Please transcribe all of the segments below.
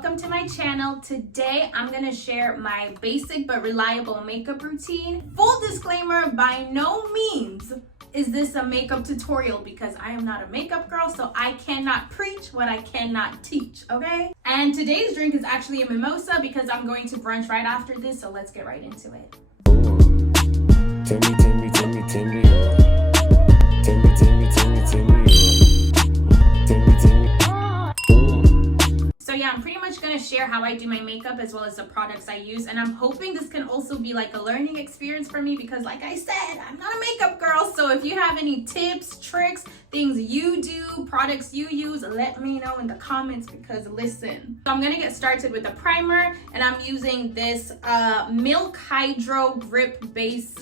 welcome to my channel. Today I'm gonna share my basic but reliable makeup routine. Full disclaimer, by no means is this a makeup tutorial because I am not a makeup girl, so I cannot preach what I cannot teach, okay? And today's drink is actually a mimosa because I'm going to brunch right after this, so let's get right into it. So yeah, I'm pretty much gonna share how I do my makeup as well as the products I use, and I'm hoping this can also be like a learning experience for me because like I said, I'm not a makeup girl. So if you have any tips, tricks, things you do, products you use, let me know in the comments because listen. So I'm gonna get started with the primer, and I'm using this Milk Hydro Grip Base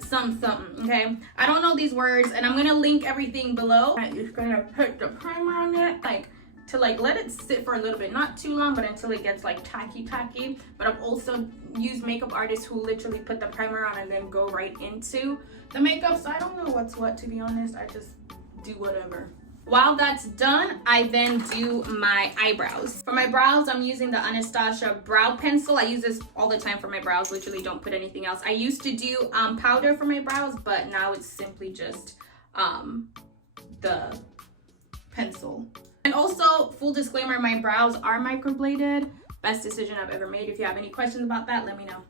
something, okay? I don't know these words, and I'm gonna link everything below. I'm just gonna put the primer on it, to let it sit for a little bit, not too long, but until it gets like tacky. But I've also used makeup artists who literally put the primer on and then go right into the makeup, so I don't know what's what, to be honest. I just do whatever. While that's done, I then do my eyebrows. For my brows, I'm using the Anastasia brow pencil. I use this all the time for my brows, literally don't put anything else. I used to do powder for my brows, but now it's simply just the pencil. And also, full disclaimer, my brows are microbladed. Best decision I've ever made. If you have any questions about that, let me know.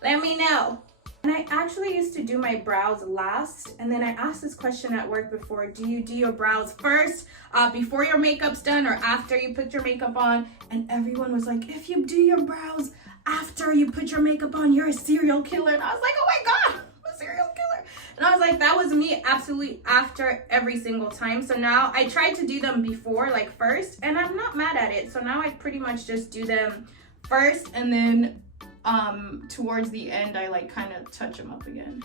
Let me know. And I actually used to do my brows last, and then I asked this question at work before: do you do your brows first, before your makeup's done, or after you put your makeup on? And everyone was like, if you do your brows after you put your makeup on, you're a serial killer. And I was like, oh my God, I'm a serial killer. And I was like, that was me absolutely after every single time. So now I tried to do them before, like first, and I'm not mad at it. So now I pretty much just do them first, and then towards the end I like kind of touch them up again.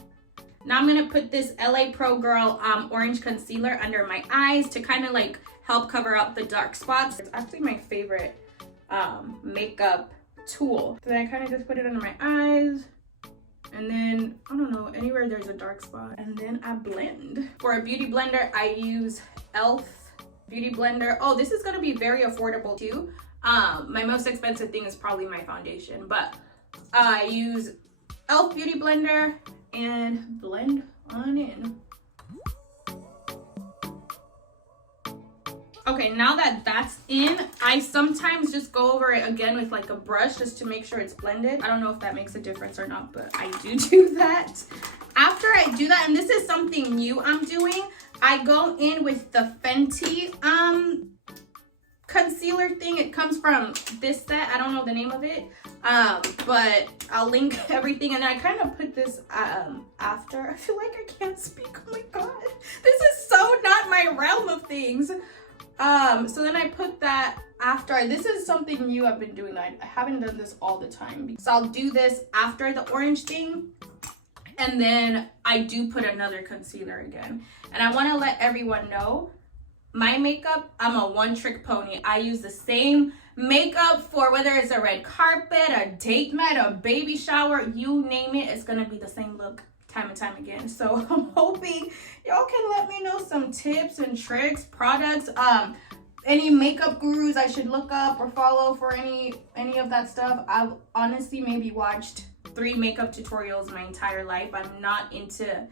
Now I'm gonna put this LA Pro Girl orange concealer under my eyes to kind of like help cover up the dark spots. It's actually my favorite makeup tool. So then I kind of just put it under my eyes, and then I don't know, anywhere there's a dark spot, and then I blend. For a beauty blender, I use e.l.f. beauty blender. Oh, this is gonna be very affordable too. My most expensive thing is probably my foundation, but I use e.l.f. beauty blender and blend on in. Okay, now that that's in, I sometimes just go over it again with like a brush just to make sure it's blended. I don't know if that makes a difference or not, but I do that. After I do that, and this is something new I'm doing, I go in with the Fenty concealer thing. It comes from this set. I don't know the name of it, but I'll link everything. And I kind of put this after. I feel like I can't speak. Oh my God, this is so not my realm of things. So then I put that after. This is something new I've been doing. I haven't done this all the time. So I'll do this after the orange thing, and then I do put another concealer again. And I want to let everyone know, my makeup, I'm a one-trick pony. I use the same makeup for whether it's a red carpet, a date night, a baby shower, you name it, it's gonna be the same look time and time again. So I'm hoping y'all can let me know some tips and tricks, products, any makeup gurus I should look up or follow for any of that stuff. I've honestly maybe watched 3 makeup tutorials my entire life. I'm not into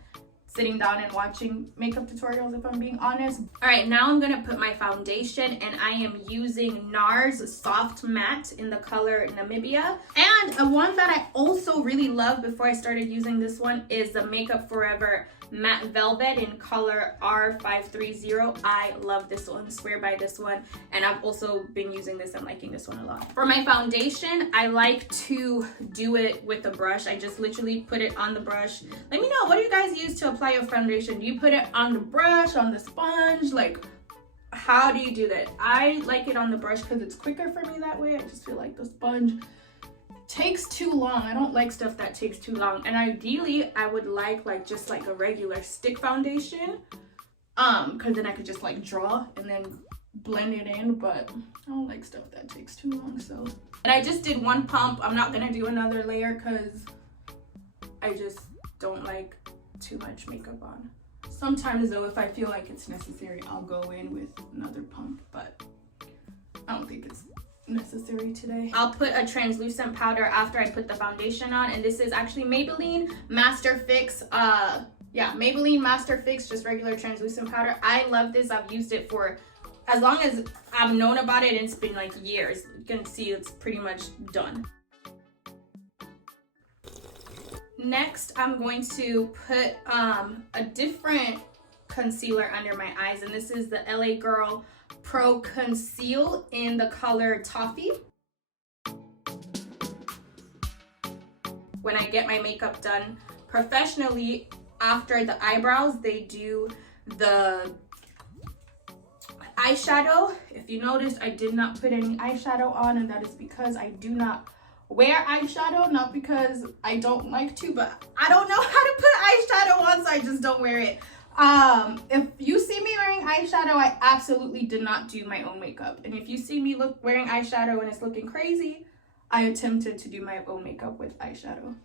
sitting down and watching makeup tutorials, if I'm being honest. All right, now I'm gonna put my foundation, and I am using NARS Soft Matte in the color Namibia. And one that I also really love before I started using this one is the Makeup Forever Matte Velvet in color R530. I love this one, swear by this one, and I've also been using this and liking this one a lot. For my foundation, I like to do it with a brush. I just literally put it on the brush. Let me know, what do you guys use to apply your foundation? Do you put it on the brush, on the sponge? Like, how do you do that? I like it on the brush because it's quicker for me that way. I just feel like the sponge takes too long. I don't like stuff that takes too long, and ideally I would like just like a regular stick foundation, because then I could just like draw and then blend it in, but I don't like stuff that takes too long. So, and I just did one pump. I'm not gonna do another layer because I just don't like too much makeup on. Sometimes though, if I feel like it's necessary, I'll go in with another pump, but I don't think it's necessary today. I'll put a translucent powder after I put the foundation on, and this is actually Maybelline Master Fix. Yeah, Maybelline Master Fix, just regular translucent powder. I love this. I've used it for as long as I've known about it, and it's been like years. You can see it's pretty much done. Next, I'm going to put a different concealer under my eyes, and this is the LA Girl Pro Conceal in the color Toffee. When I get my makeup done professionally, after the eyebrows, they do the eyeshadow. If you noticed, I did not put any eyeshadow on, and that is because I do not wear eyeshadow, not because I don't like to, but I don't know how to put eyeshadow on, so I just don't wear it. If you see me wearing eyeshadow, I absolutely did not do my own makeup. And if you see me wearing eyeshadow and it's looking crazy, I attempted to do my own makeup with eyeshadow.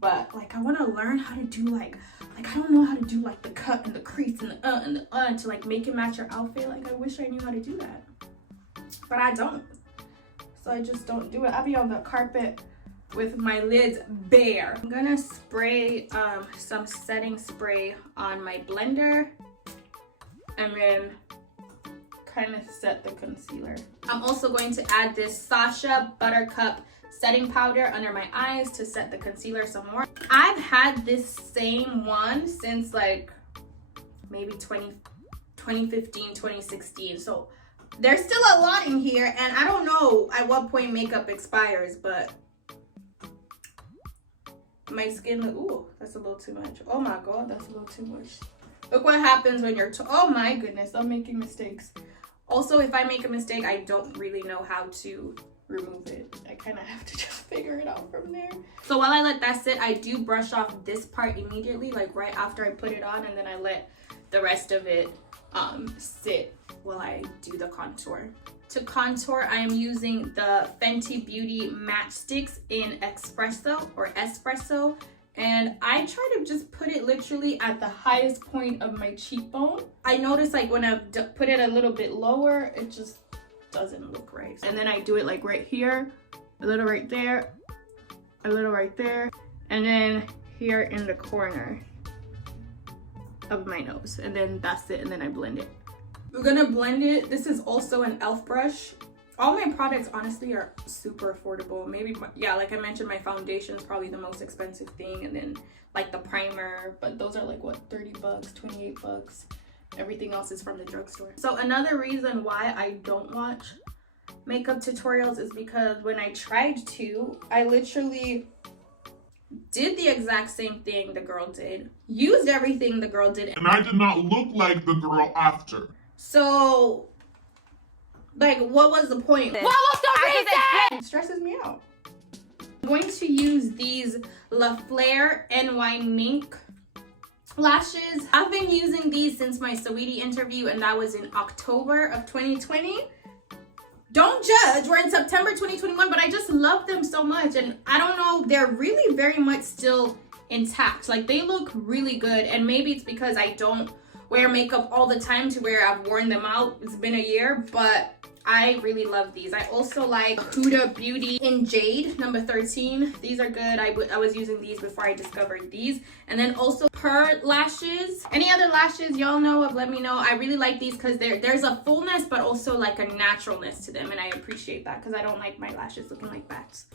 But like, I want to learn how to do like I don't know how to do like the cut and the crease and the to like make it match your outfit. Like, I wish I knew how to do that, but I don't. So I just don't do it. I'll be on the carpet with my lids bare. I'm gonna spray some setting spray on my blender and then kind of set the concealer. I'm also going to add this Sacha Buttercup setting powder under my eyes to set the concealer some more. I've had this same one since like maybe 2015, 2016. So there's still a lot in here, and I don't know at what point makeup expires, but my skin, ooh, that's a little too much. Oh my God, that's a little too much. Look what happens when you're, oh my goodness, I'm making mistakes. Also, if I make a mistake, I don't really know how to remove it. I kind of have to just figure it out from there. So while I let that sit, I do brush off this part immediately, like right after I put it on, and then I let the rest of it sit while I do the contour. To contour, I am using the Fenty Beauty Matte Stix in Espresso, and I try to just put it literally at the highest point of my cheekbone. I notice like when I put it a little bit lower, it just doesn't look right. And then I do it like right here, a little right there, a little right there, and then here in the corner of my nose, and then that's it, and then I blend it. We're gonna blend it. This is also an e.l.f. brush. All my products honestly are super affordable. Maybe, yeah, like I mentioned, my foundation is probably the most expensive thing, and then like the primer, but those are like what, 30 bucks, 28 bucks. Everything else is from the drugstore. So another reason why I don't watch makeup tutorials is because when I tried to, I literally did the exact same thing the girl did, used everything the girl did, and I did not look like the girl after. So like, what was the point? What was the reason? It stresses me out. I'm going to use these LaFlare NY Mink lashes. I've been using these since my Saweetie interview, and that was in October of 2020. Don't judge, we're in September 2021, but I just love them so much, and I don't know, they're really very much still intact. Like, they look really good, and maybe it's because I don't wear makeup all the time to where I've worn them out. It's been a year, but I really love these. I also like Huda Beauty in Jade, number 13. These are good. I was using these before I discovered these. And then also PUR Lashes. Any other lashes y'all know of, let me know. I really like these because there's a fullness, but also like a naturalness to them. And I appreciate that because I don't like my lashes looking like bats.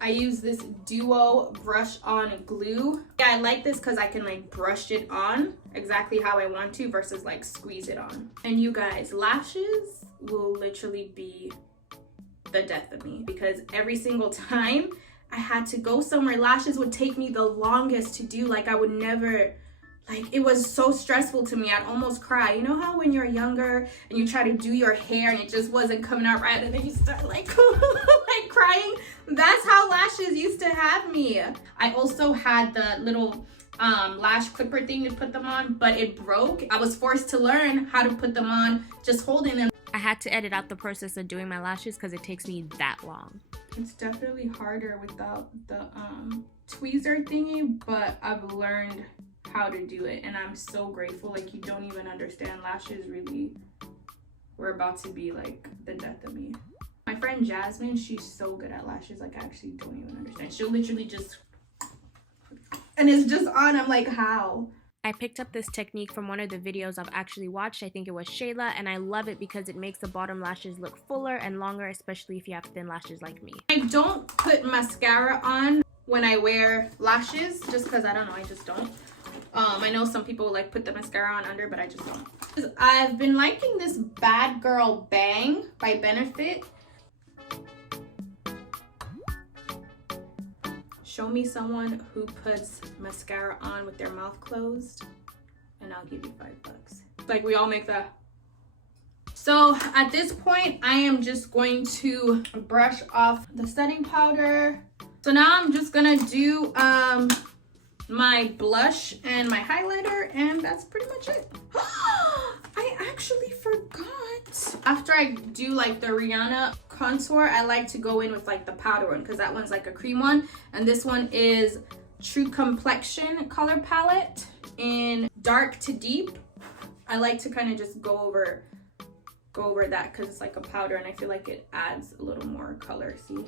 I use this Duo brush on glue. Yeah, I like this because I can like brush it on exactly how I want to versus like squeeze it on. And you guys, lashes will literally be the death of me because every single time I had to go somewhere, lashes would take me the longest to do. Like, I would never, like, it was so stressful to me. I'd almost cry. You know how when you're younger and you try to do your hair and it just wasn't coming out right, and then you start like like crying? That's how lashes used to have me. I also had the little lash clipper thing to put them on, but it broke. I was forced to learn how to put them on just holding them. I had to edit out the process of doing my lashes because it takes me that long. It's definitely harder without the tweezer thingy, but I've learned how to do it, and I'm so grateful. Like, you don't even understand. Lashes really were about to be like the death of me. My friend Jasmine, she's so good at lashes. Like, I actually don't even understand. She'll literally just, and it's just on. I'm like, how? I picked up this technique from one of the videos I've actually watched. I think it was Shayla, and I love it because it makes the bottom lashes look fuller and longer, especially if you have thin lashes like me. I don't put mascara on when I wear lashes, just because I don't know, I just don't. I know some people like put the mascara on under, but I just don't. I've been liking this Bad Girl Bang by Benefit. Show me someone who puts mascara on with their mouth closed, and I'll give you $5. Like, we all make that. So at this point, I am just going to brush off the setting powder. So now I'm just gonna do my blush and my highlighter, and that's pretty much it. I actually forgot. After I do like the Rihanna contour, I like to go in with like the powder one, because that one's like a cream one, and this one is True Complexion color palette in dark to deep. I like to kind of just go over that because it's like a powder, and I feel like it adds a little more color. See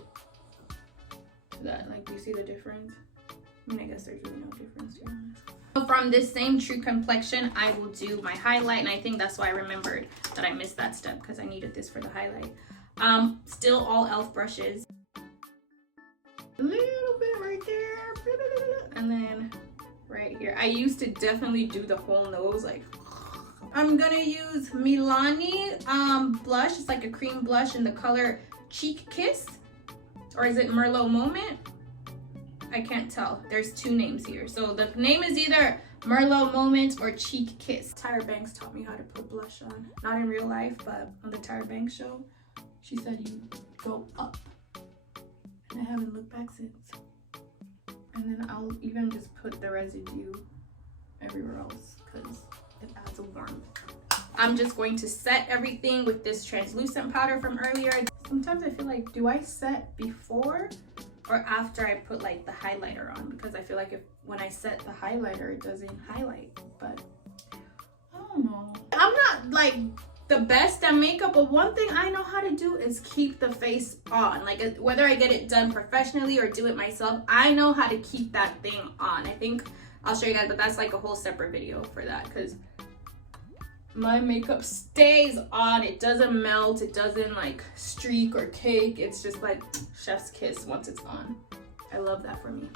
that? Like, do you see the difference? I mean, I guess there's really no difference, to be honest. So from this same True Complexion, I will do my highlight, and I think that's why I remembered that I missed that step, because I needed this for the highlight. Still all e.l.f. brushes. A little bit right there, and then right here. I used to definitely do the whole nose, like. I'm gonna use Milani blush. It's like a cream blush in the color Cheek Kiss, or is it Merlot Moment? I can't tell. There's two names here. So the name is either Merlot Moment or Cheek Kiss. Tyra Banks taught me how to put blush on. Not in real life, but on the Tyra Banks show, she said you go up. And I haven't looked back since. And then I'll even just put the residue everywhere else because it adds a warmth. I'm just going to set everything with this translucent powder from earlier. Sometimes I feel like, do I set before or after I put like the highlighter on? Because I feel like when I set the highlighter, it doesn't highlight, but I don't know. I'm not like the best at makeup, but one thing I know how to do is keep the face on. Like, whether I get it done professionally or do it myself, I know how to keep that thing on. I think I'll show you guys, but that's like a whole separate video for that, because my makeup stays on. It doesn't melt, it doesn't like streak or cake. It's just like chef's kiss once it's on. I love that for me.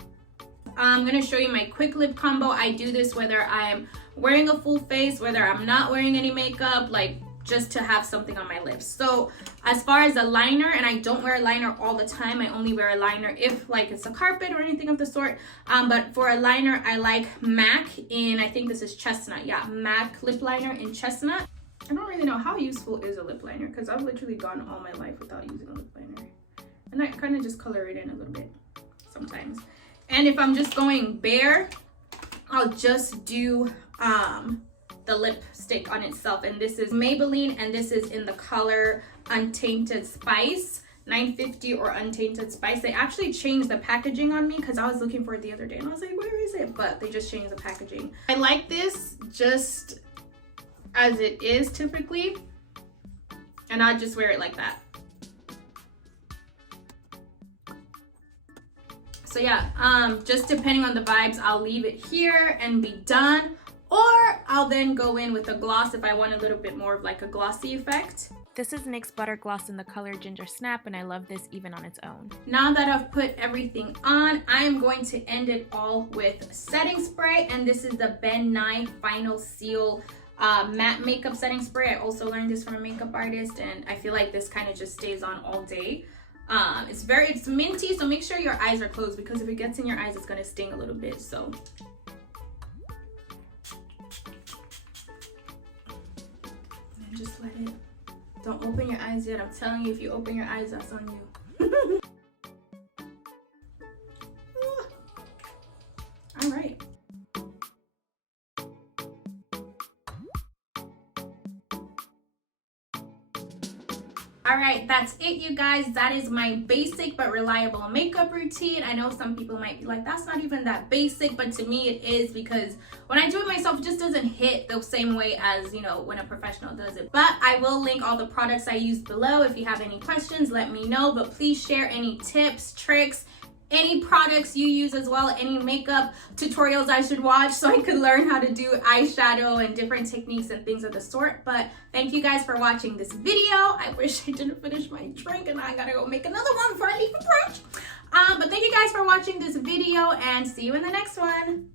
I'm gonna show you my quick lip combo. I do this whether I'm wearing a full face, whether I'm not wearing any makeup, like just to have something on my lips. So as far as a liner, and I don't wear a liner all the time, I only wear a liner if like it's a carpet or anything of the sort. But for a liner, I like MAC in, I think this is Chestnut. Yeah, MAC lip liner in Chestnut. I don't really know how useful is a lip liner, because I've literally gone all my life without using a lip liner. And I kind of just color it in a little bit sometimes. And if I'm just going bare, I'll just do the lipstick on itself, and this is Maybelline, and this is in the color Untainted Spice 950 or Untainted Spice. They actually changed the packaging on me because I was looking for it the other day and I was like, where is it? But they just changed the packaging. I like this just as it is typically, and I just wear it like that. So yeah, just depending on the vibes, I'll leave it here and be done. Or I'll then go in with a gloss if I want a little bit more of like a glossy effect. This is NYX Butter Gloss in the color Ginger Snap, and I love this even on its own. Now that I've put everything on, I am going to end it all with setting spray, and this is the Ben Nye Final Seal matte makeup setting spray. I also learned this from a makeup artist, and I feel like this kind of just stays on all day. It's minty, so make sure your eyes are closed, because if it gets in your eyes, it's gonna sting a little bit. So just let it. Don't open your eyes yet. I'm telling you, if you open your eyes, that's on you. All right. All All right, that's it, you guys. That is my basic but reliable makeup routine. I know some people might be like, that's not even that basic, but to me it is, because when I do it myself, it just doesn't hit the same way as, you know, when a professional does it. But I will link all the products I use below. If you have any questions, let me know. But please share any tips, tricks, any products you use as well, any makeup tutorials I should watch so I could learn how to do eyeshadow and different techniques and things of the sort. But thank you guys for watching this video. I wish I didn't finish my drink and I gotta go make another one before I leave for brunch. But thank you guys for watching this video and see you in the next one.